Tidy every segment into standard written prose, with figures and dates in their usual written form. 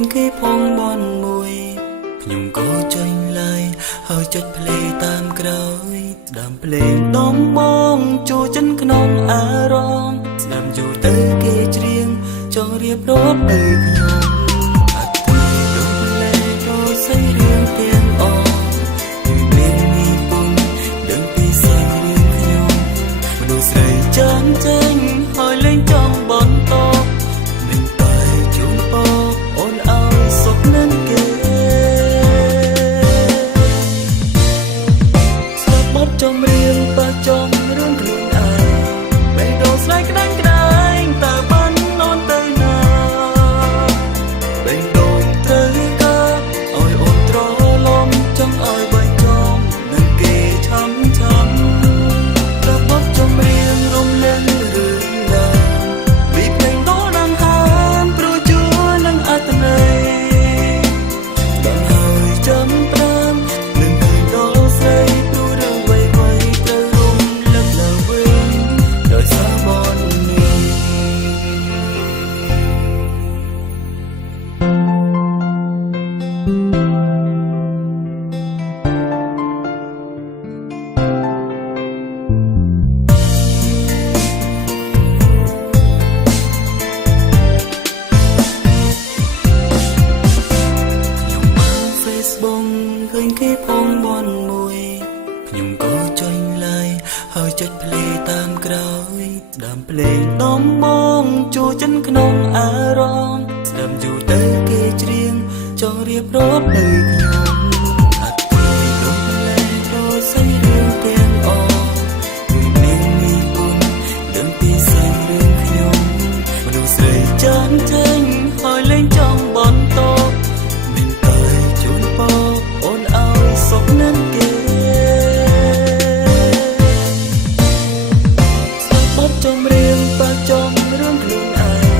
ញគេផងបនមួយខ្ញុំក៏ចេញឡាយហើយចុចភ្លេងតាមក្រោយស្ដាប់ភ្លេងដំបងចូលចិនក្នុងអារម្មណ៍ស្ដាប់យូរទៅគេច្រៀងចង់រៀបរាប់ទៅខ្ញុំអត់ទេលោកលែងក៏ស្អីរឿងទាំងអស់មានមីពុនដឹងពីស្អីរឿងខ្ញុំមនុស្សស្រីចាន់ចេញហើយលែងចង់បន្តមិនតែជូនពរអូនឲ្យសុខនឹងគេស្ដាប់បទចម្រៀងបោះចំរឿងខ្លួនឯងបេះដូងស្នេហ៍ក្តាញ់ក្តាញ់តើបាននន់ទៅណាបេះដូងត្រូវការឲ្យអូនត្រឡប់ចង់ឲ្យបែកចងនឹងគេឆាំឆាំស្ដាប់បទចម្រៀងរំលែងរឿងណាពីភ្លេងដ៏ដង្ហើមព្រោះជួនឹងអត្ថន័យដល់ហើយចាំប្រាំនឹងឃើញដល់ស្រីព្រោះរឿងវ័យវ័យត្រូវរំលឹកឡើងវិញដោយសារបននេះបងឃើញគេផងបនមួយខ្ញុំក៏ចេញឡាយហើយចុចភ្លេងតាមក្រោយស្ដាប់ភ្លេងដំបងចូលចិនក្នុងអារម្មណ៍ស្ដាប់យូរទៅគេច្រៀងចង់រៀបរាប់ទៅខ្ញុំអត់ទេលោកលែងដូចស្អីរឿងទាំងអស់គឺមានមីពុនដឹងពីស្អីរឿងខ្ញុំមនុស្សស្រីចាន់ចេញហើយលែងចង់បន្តមិនតែជូនពរអូនឲ្យសុខនឹងគេស្ដាប់បទចម្រៀងបោះចំរឿងខ្លួនឯង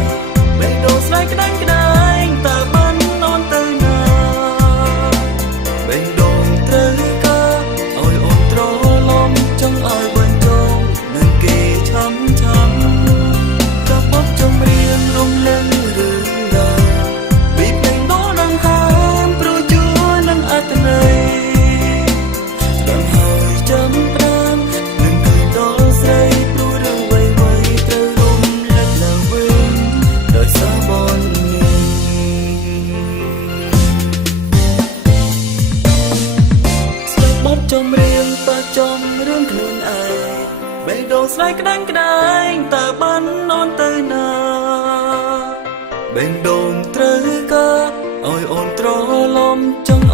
បេះដូងស្នេហ៍ក្តាញ់ក្តាញ់តើបាននន់ទៅណាបេះដូងត្រូវការឲ្យអូនត្រឡប់ចង់ឲ្យបែកចងនឹងគេឆាំឆាំស្ដាប់បទចម្រៀងរំលឹករឿងណាពីភ្លេងដ៏ដង្ហើមព្រោះជួនឹងអត្ថន័យដល់ហើយចាំប្រាំនឹងឃើញដល់ស្រីព្រោះរឿងវ័យវ័យត្រូវរំលឹកឡើងវិញដោយសារបននេះស្ដាប់បទចម្រៀងបោះចំរឿងខ្លួនឯងបេះដូងស្នេហ៍ក្តាញ់ក្តាញ់តើបាននន់ទៅណាបេះដូងត្រូវការឲ្យអូនត្រឡប់ចង់